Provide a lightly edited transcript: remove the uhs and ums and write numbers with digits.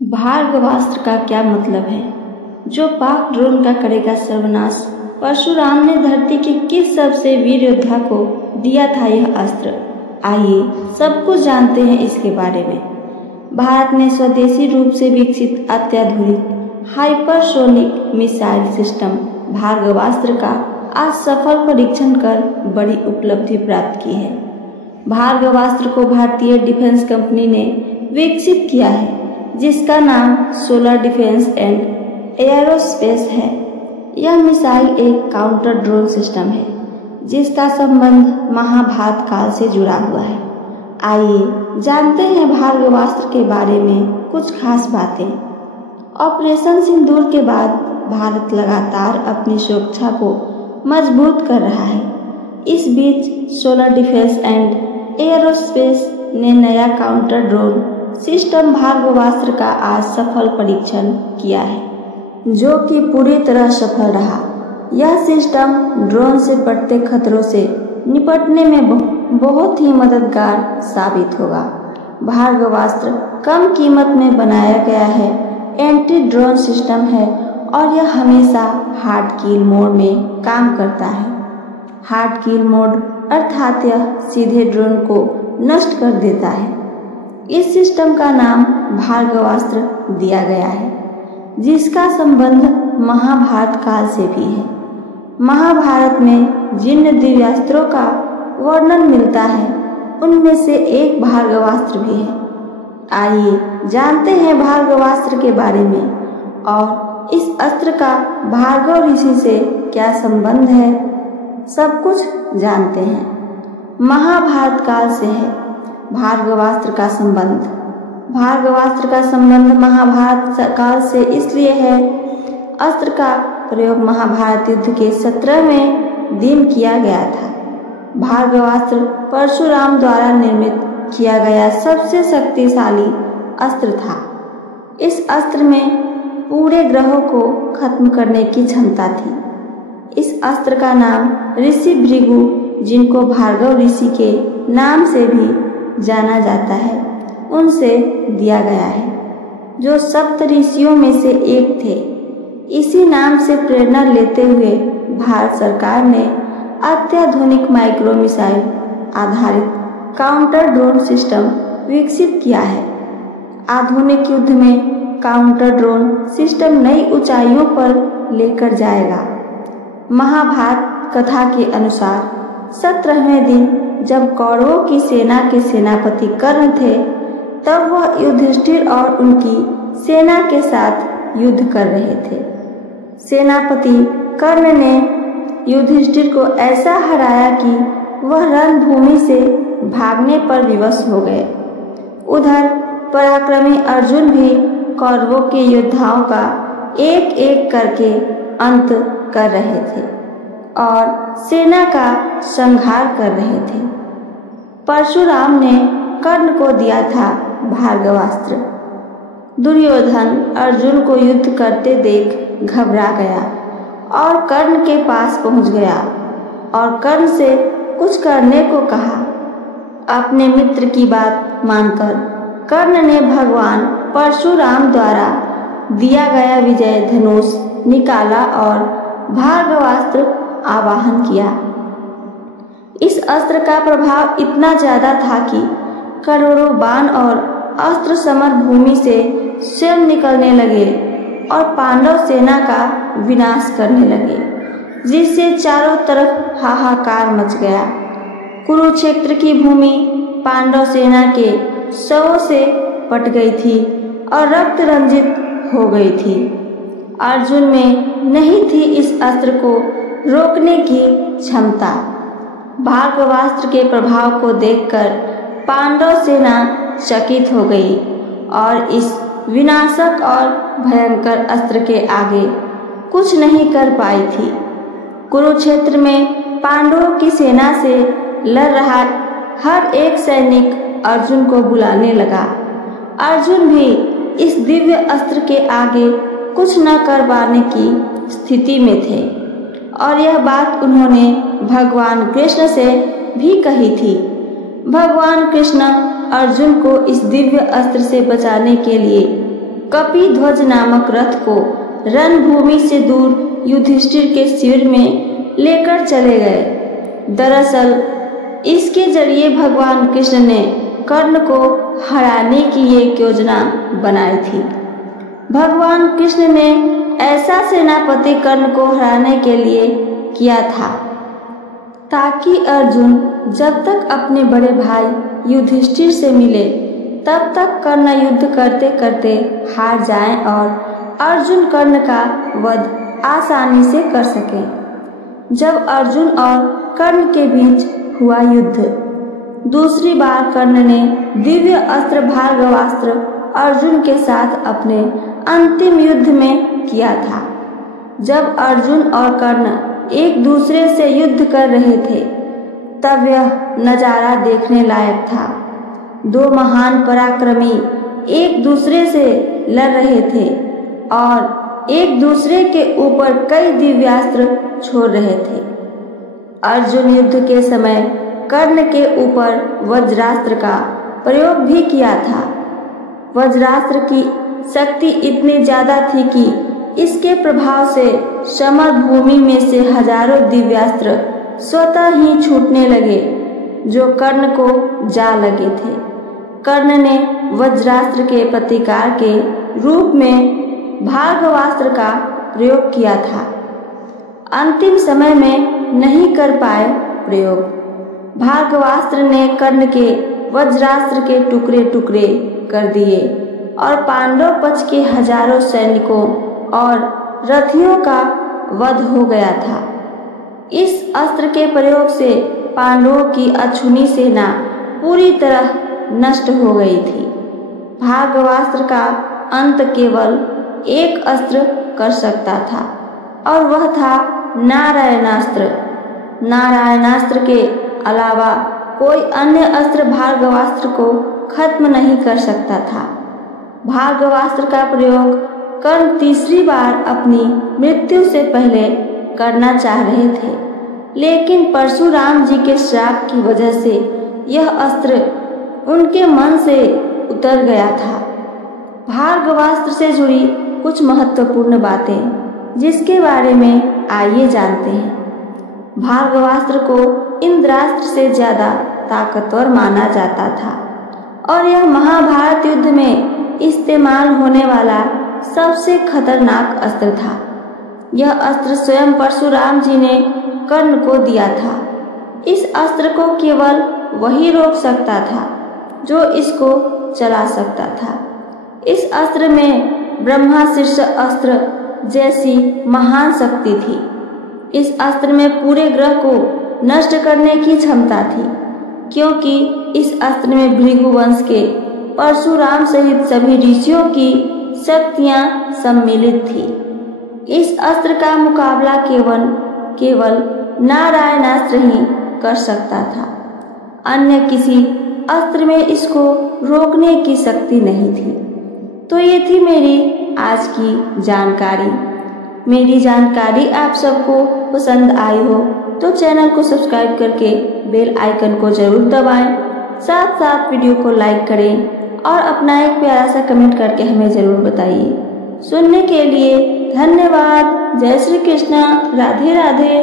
भार्गवास्त्र का क्या मतलब है जो पाक ड्रोन का करेगा सर्वनाश। परशुराम ने धरती के किस सबसे वीर योद्धा को दिया था यह अस्त्र। आइए सब कुछ जानते हैं इसके बारे में। भारत ने स्वदेशी रूप से विकसित अत्याधुनिक हाइपरसोनिक मिसाइल सिस्टम भार्गवास्त्र का आज सफल परीक्षण कर बड़ी उपलब्धि प्राप्त की है। भार्गवास्त्र को भारतीय डिफेंस कंपनी ने विकसित किया है, जिसका नाम सोलर डिफेंस एंड एयरोस्पेस है। यह मिसाइल एक काउंटर ड्रोन सिस्टम है जिसका संबंध महाभारत काल से जुड़ा हुआ है। आइए जानते हैं भार्गवास्त्र के बारे में कुछ खास बातें। ऑपरेशन सिंदूर के बाद भारत लगातार अपनी सुरक्षा को मजबूत कर रहा है। इस बीच सोलर डिफेंस एंड एयरोस्पेस ने नया काउंटर ड्रोन सिस्टम भार्गवास्त्र का आज सफल परीक्षण किया है, जो कि पूरी तरह सफल रहा। यह सिस्टम ड्रोन से बढ़ते खतरों से निपटने में बहुत ही मददगार साबित होगा। भार्गवास्त्र कम कीमत में बनाया गया है, एंटी ड्रोन सिस्टम है और यह हमेशा हार्ड किल मोड में काम करता है। हार्ड किल मोड अर्थात यह सीधे ड्रोन को नष्ट कर देता है। इस सिस्टम का नाम भार्गवास्त्र दिया गया है, जिसका संबंध महाभारत काल से भी है। महाभारत में जिन दिव्यास्त्रों का वर्णन मिलता है, उनमें से एक भार्गवास्त्र भी है। आइए जानते हैं भार्गवास्त्र के बारे में और इस अस्त्र का भार्गव ऋषि से क्या संबंध है। सब कुछ जानते हैं। महाभारत काल से है भार्गवास्त्र का संबंध। भार्गवास्त्र का संबंध महाभारत काल से इसलिए है, अस्त्र का प्रयोग महाभारत युद्ध के 17वें दिन किया गया था। भार्गवास्त्र परशुराम द्वारा निर्मित किया गया सबसे शक्तिशाली अस्त्र था। इस अस्त्र में पूरे ग्रहों को खत्म करने की क्षमता थी। इस अस्त्र का नाम ऋषि भृगु, जिनको भार्गव ऋषि के नाम से भी जाना जाता है, उनसे दिया गया है, जो सप्त ऋषियों में से एक थे। इसी नाम से प्रेरणा लेते हुए भारत सरकार ने अत्याधुनिक माइक्रो मिसाइल आधारित काउंटर ड्रोन सिस्टम विकसित किया है। आधुनिक युद्ध में काउंटर ड्रोन सिस्टम नई ऊंचाइयों पर लेकर जाएगा। महाभारत कथा के अनुसार 17वें दिन जब कौरवों की सेना के सेनापति कर्ण थे, तब वह युधिष्ठिर और उनकी सेना के साथ युद्ध कर रहे थे। सेनापति कर्ण ने युधिष्ठिर को ऐसा हराया कि वह रणभूमि से भागने पर विवश हो गए। उधर पराक्रमी अर्जुन भी कौरवों के योद्धाओं का एक एक करके अंत कर रहे थे और सेना का संहार कर रहे थे। परशुराम ने कर्ण को दिया था भार्गवास्त्र। दुर्योधन अर्जुन को युद्ध करते देख घबरा गया और कर्ण के पास पहुंच गया और कर्ण से कुछ करने को कहा। अपने मित्र की बात मानकर कर्ण ने भगवान परशुराम द्वारा दिया गया विजय धनुष निकाला और भार्गवास्त्र आवाहन किया। इस अस्त्र का प्रभाव इतना ज्यादा था कि करोड़ों बाण और अस्त्र समर भूमि से स्वयं निकलने लगे और पांडव सेना का विनाश करने लगे, जिससे चारों तरफ हाहाकार मच गया। कुरुक्षेत्र की भूमि पांडव सेना के शवों से पट गई थी और रक्त रंजित हो गई थी। अर्जुन में नहीं थी इस अस्त्र को रोकने की क्षमता। भार्गवास्त्र के प्रभाव को देखकर पांडव सेना चकित हो गई और इस विनाशक और भयंकर अस्त्र के आगे कुछ नहीं कर पाई थी। कुरुक्षेत्र में पांडवों की सेना से लड़ रहा हर एक सैनिक अर्जुन को बुलाने लगा। अर्जुन भी इस दिव्य अस्त्र के आगे कुछ न कर पाने की स्थिति में थे और यह बात उन्होंने भगवान कृष्ण से भी कही थी। भगवान कृष्ण अर्जुन को इस दिव्य अस्त्र से बचाने के लिए कपिध्वज नामक रथ को रणभूमि से दूर युधिष्ठिर के शिविर में लेकर चले गए। दरअसल इसके जरिए भगवान कृष्ण ने कर्ण को हराने की एक योजना बनाई थी। भगवान कृष्ण ने ऐसा सेनापति कर्ण को हराने के लिए किया था ताकि अर्जुन जब तक अपने बड़े भाई युधिष्ठिर से मिले तब तक कर्ण युद्ध करते करते हार जाएं और अर्जुन कर्ण का वध आसानी से कर सकें। जब अर्जुन और कर्ण के बीच हुआ युद्ध, दूसरी बार कर्ण ने दिव्य अस्त्र भार्गवास्त्र अर्जुन के साथ अपने अंतिम युद्ध में किया था। जब अर्जुन और कर्ण एक दूसरे से युद्ध कर रहे थे तब यह नजारा देखने लायक था। दो महान पराक्रमी एक दूसरे से लड़ रहे थे और एक दूसरे के ऊपर कई दिव्यास्त्र छोड़ रहे थे। अर्जुन युद्ध के समय कर्ण के ऊपर वज्रास्त्र का प्रयोग भी किया था। वज्रास्त्र की शक्ति इतनी ज्यादा थी कि इसके प्रभाव से समरभूमि में से हजारों दिव्यास्त्र स्वतः ही छूटने लगे जो कर्ण को जा लगे थे। कर्ण ने वज्रास्त्र के प्रतिकार के रूप में भार्गवास्त्र का प्रयोग किया था। अंतिम समय में नहीं कर पाए प्रयोग। भार्गवास्त्र ने कर्ण के वज्रास्त्र के टुकड़े टुकड़े कर दिए और पांडव पक्ष के हजारों सैनिकों और रथियों का वध हो गया था। इस अस्त्र के प्रयोग से पांडवों की अछूनी सेना पूरी तरह नष्ट हो गई थी। भार्गवास्त्र का अंत केवल एक अस्त्र कर सकता था और वह था नारायणास्त्र। नारायणास्त्र के अलावा कोई अन्य अस्त्र भार्गवास्त्र को खत्म नहीं कर सकता था। भार्गवास्त्र का प्रयोग कर्ण तीसरी बार अपनी मृत्यु से पहले करना चाह रहे थे, लेकिन परशुराम जी के श्राप की वजह से यह अस्त्र उनके मन से उतर गया था। भार्गवास्त्र से जुड़ी कुछ महत्वपूर्ण बातें जिसके बारे में आइए जानते हैं। भार्गवास्त्र को इंद्रास्त्र से ज्यादा ताकतवर माना जाता था और यह महाभारत युद्ध में इस्तेमाल होने वाला सबसे खतरनाक अस्त्र था। यह अस्त्र स्वयं परशुराम जी ने कर्ण को दिया था। इस अस्त्र को केवल वही रोक सकता था जो इसको चला सकता था। इस अस्त्र में ब्रह्माशीर्ष अस्त्र जैसी महान शक्ति थी। इस अस्त्र में पूरे ग्रह को नष्ट करने की क्षमता थी, क्योंकि इस अस्त्र में भृगुवंश के परशुराम सहित सभी ऋषियों की शक्तियां सम्मिलित थी। इस अस्त्र का मुकाबला केवल नारायणास्त्र ही कर सकता था। अन्य किसी अस्त्र में इसको रोकने की शक्ति नहीं थी। तो ये थी मेरी आज की जानकारी। मेरी जानकारी आप सबको पसंद आई हो तो चैनल को सब्सक्राइब करके बेल आइकन को जरूर दबाएं। साथ साथ वीडियो को लाइक करें और अपना एक प्यारा सा कमेंट करके हमें जरूर बताइए। सुनने के लिए धन्यवाद। जय श्री कृष्णा। राधे राधे।